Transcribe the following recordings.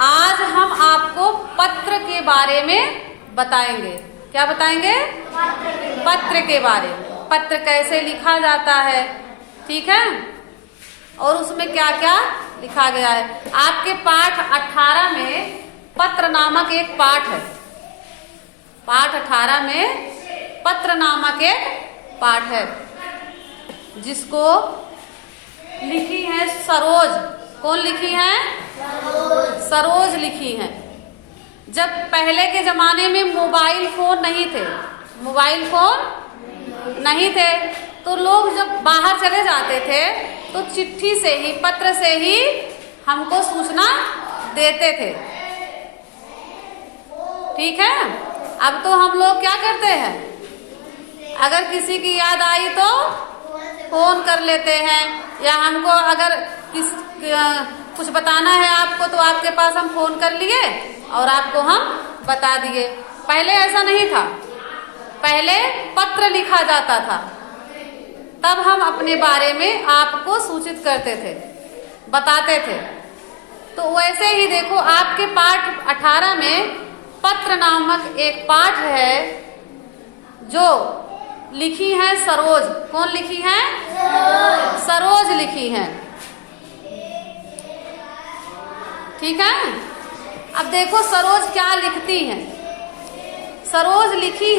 आज हम आपको पत्र के बारे में बताएंगे। क्या बताएंगे? पत्र के बारे में। पत्र कैसे लिखा जाता है, ठीक है, और उसमें क्या क्या लिखा गया है। आपके पाठ 18 में पत्र नामक एक पाठ है। पाठ 18 में पत्र नामक एक पाठ है, जिसको लिखी है सरोज। कौन लिखी है? सरोज लिखी है। जब पहले के जमाने में मोबाइल फोन नहीं थे, मोबाइल फोन नहीं थे, तो लोग जब बाहर चले जाते थे तो चिट्ठी से ही, पत्र से ही हमको सूचना देते थे, ठीक है। अब तो हम लोग क्या करते हैं, अगर किसी की याद आई तो फोन कर लेते हैं, या हमको अगर कुछ बताना है आपको तो आपके पास हम फोन कर लिए और आपको हम बता दिए। पहले ऐसा नहीं था, पहले पत्र लिखा जाता था, तब हम अपने बारे में आपको सूचित करते थे, बताते थे। तो वैसे ही देखो, आपके पाठ 18 में पत्र नामक एक पाठ है जो लिखी है सरोज। कौन लिखी है? सरोज लिखी है, ठीक है। अब देखो सरोज क्या लिखती है। सरोज लिखती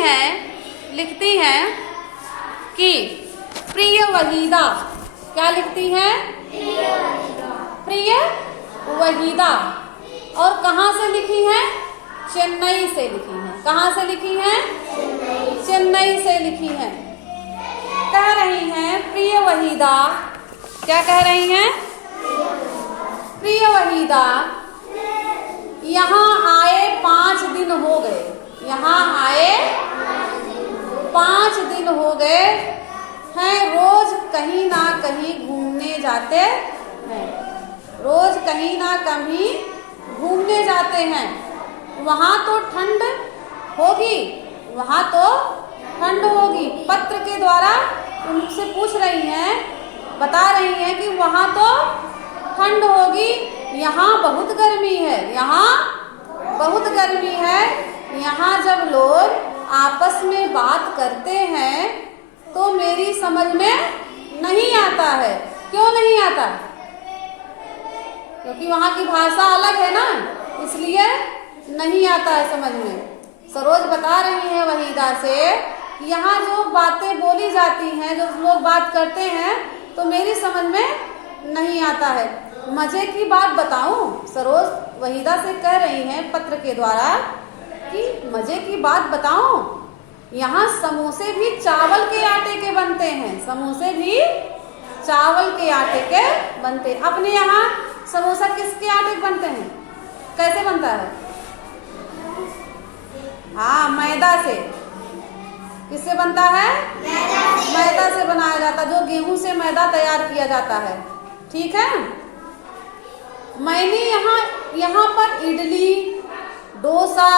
है कि प्रिय वहीदा। क्या लिखती है? प्रिय वहीदा। और कहाँ से लिखी है? चेन्नई से लिखी है। कहाँ से लिखी है? चेन्नई से लिखी है। कह रही हैं प्रिय वहीदा। क्या कह रही हैं? प्रिय वहीदा, यहाँ आए 5 दिन हो गए। यहाँ आए 5 दिन हो गए हैं। रोज कहीं ना कहीं घूमने जाते हैं। रोज कहीं ना कहीं घूमने जाते हैं। वहाँ तो ठंड होगी, वहाँ तो ठंड होगी। पत्र के द्वारा उनसे पूछ रही हैं, बता रही हैं कि वहाँ तो ठंड होगी, यहाँ बहुत गर्मी है। यहाँ बहुत गर्मी है। यहाँ जब लोग आपस में बात करते हैं तो मेरी समझ में नहीं आता है। क्यों नहीं आता? क्योंकि वहाँ की भाषा अलग है ना, इसलिए नहीं आता है समझ में। सरोज बता रही है वहीदा से कि यहाँ जो बातें बोली जाती हैं, जो लोग बात करते हैं, तो मेरी समझ में नहीं आता है। मजे की बात बताऊं, सरोज वहीदा से कह रही हैं पत्र के द्वारा कि मजे की बात बताऊं, यहाँ समोसे भी चावल के आटे के बनते हैं। समोसे भी चावल के आटे के बनते। अपने यहाँ समोसा किसके आटे के बनते हैं? कैसे बनता है? हाँ, मैदा से। किससे बनता है? मैदा से बनाया जाता, जो गेहूं से मैदा तैयार किया जाता है, ठीक है। मैंने यहाँ पर इडली, डोसा,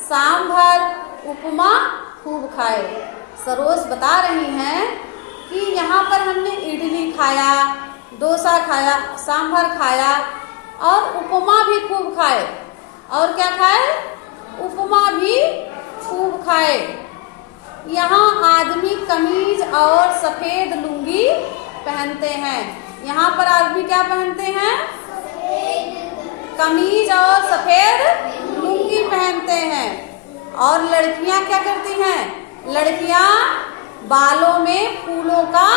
सांभर, उपमा खूब खाए। सरोज बता रही हैं कि यहाँ पर हमने इडली खाया, डोसा खाया, सांभर खाया और उपमा भी खूब खाए। और क्या खाए? उपमा भी खूब खाए। यहाँ आदमी कमीज और सफेद लुंगी पहनते हैं। यहाँ पर आदमी क्या पहनते हैं? कमीज और सफेद लुंगी पहनते हैं। और लड़कियां क्या करती हैं? लड़कियां बालों में फूलों का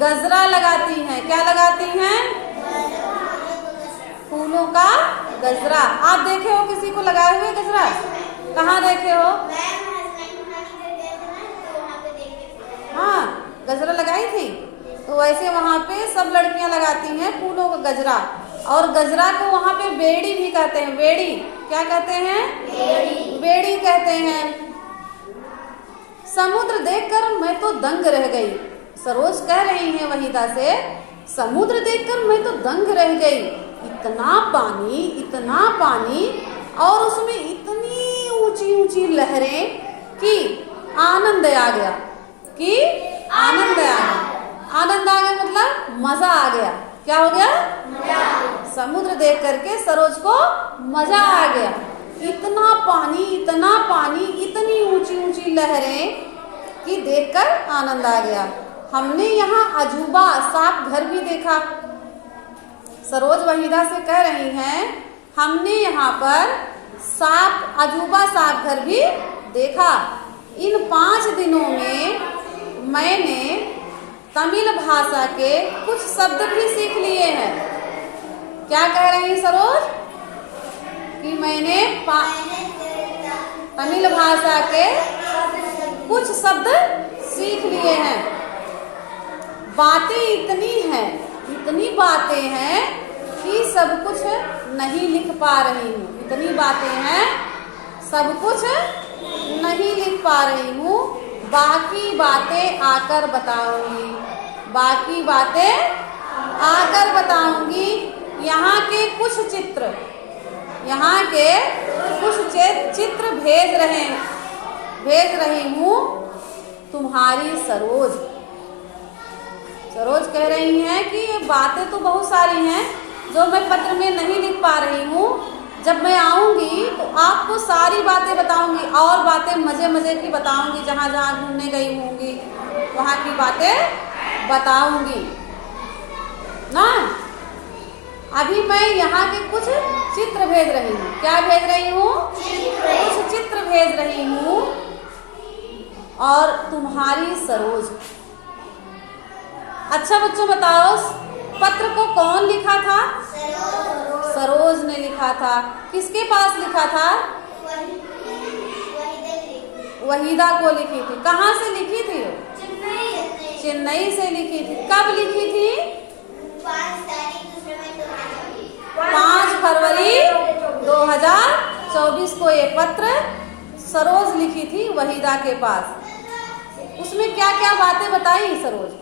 गजरा लगाती हैं। क्या लगाती हैं? फूलों का गजरा। आप देखे हो किसी को लगाए हुए गजरा? कहाँ देखे हो? हाँ, गजरा लगाई थी। तो वैसे वहाँ पे सब लड़कियां लगाती हैं फूलों का गजरा। और गजरा को वहाँ पे बेड़ी भी कहते हैं। बेड़ी क्या कहते हैं? बेड़ी कहते हैं। समुद्र देखकर मैं तो दंग रह गई। सरोज कह रही हैं वहीदा से, समुद्र देखकर मैं तो दंग रह गई। इतना पानी और उसमें इतनी ऊंची ऊंची लहरें कि आनंद आ गया। आनंद आ गया मतलब मजा आ गया। क्या हो गया? समुद्र देख करके सरोज को मजा आ गया। इतना पानी, इतनी ऊंची ऊंची लहरें कि देखकर आनंद आ गया। हमने यहाँ अजूबा सांप घर भी देखा। सरोज वहीदा से कह रही हैं, हमने यहाँ पर अजूबा सांप घर भी देखा। इन 5 दिनों में मैंने तमिल भाषा के कुछ शब्द भी सीख लिए हैं। क्या कह रही हैं सरोज? कि मैंने तमिल भाषा के कुछ शब्द सीख लिए हैं। बातें इतनी बातें हैं कि सब कुछ नहीं लिख पा रही हूँ। इतनी बातें हैं, सब कुछ नहीं लिख पा रही हूँ। बाकी बातें आकर बताऊंगी, बाकी बातें आकर बताऊंगी। यहाँ के कुछ चित्र भेज रही हूँ तुम्हारी सरोज। सरोज कह रही हैं कि ये बातें तो बहुत सारी हैं जो मैं पत्र में नहीं लिख पा रही हूँ। जब मैं आऊंगी तो आपको सारी बातें बताऊंगी, और बातें मजे की बताऊंगी। जहाँ जहाँ घूमने गई होंगी वहाँ की बातें बताऊंगी ना। अभी मैं यहाँ के कुछ चित्र भेज रही हूँ। क्या भेज रही हूँ? कुछ चित्र भेज रही हूँ। और तुम्हारी सरोज। अच्छा बच्चों बताओ, पत्र को कौन लिखा था? सरोज ने लिखा था। किसके पास लिखा था? वहीदा को लिखी थी। कहाँ से लिखी थी? चेन्नई से लिखी थी। कब लिखी थी? 5 फरवरी 2024 को ये पत्र सरोज लिखी थी वहीदा के पास। उसमें क्या क्या बातें बताई सरोज?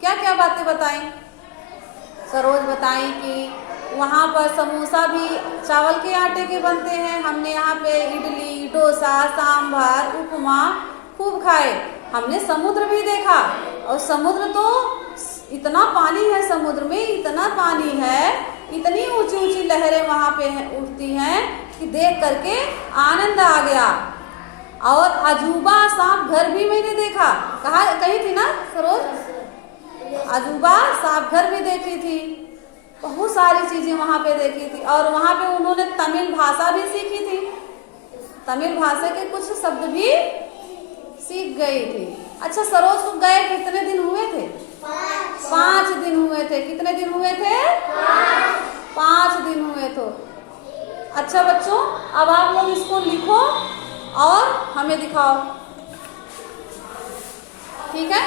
क्या क्या बातें बताई? सरोज बताई कि वहाँ पर समोसा भी चावल के आटे के बनते हैं। हमने यहाँ पे इडली, डोसा, सांभर, उपमा खूब खाए। हमने समुद्र भी देखा, और समुद्र तो इतना पानी है, समुद्र में इतना पानी है, इतनी ऊंची ऊंची लहरें वहाँ पे उठती हैं कि देख करके आनंद आ गया। और अजूबा सांप घर भी मैंने देखा। कही थी ना सरोज? अजूबा सांप घर भी देखी थी। बहुत सारी चीजें वहाँ पे देखी थी। और वहाँ पे उन्होंने तमिल भाषा भी सीखी थी। तमिल भाषा के कुछ शब्द भी सीख गई थी। अच्छा, सरोज को गए कितने दिन हुए थे? 5 दिन हुए थे। कितने दिन हुए थे? 5 दिन हुए तो। अच्छा बच्चों, अब आप लोग इसको लिखो और हमें दिखाओ, ठीक है?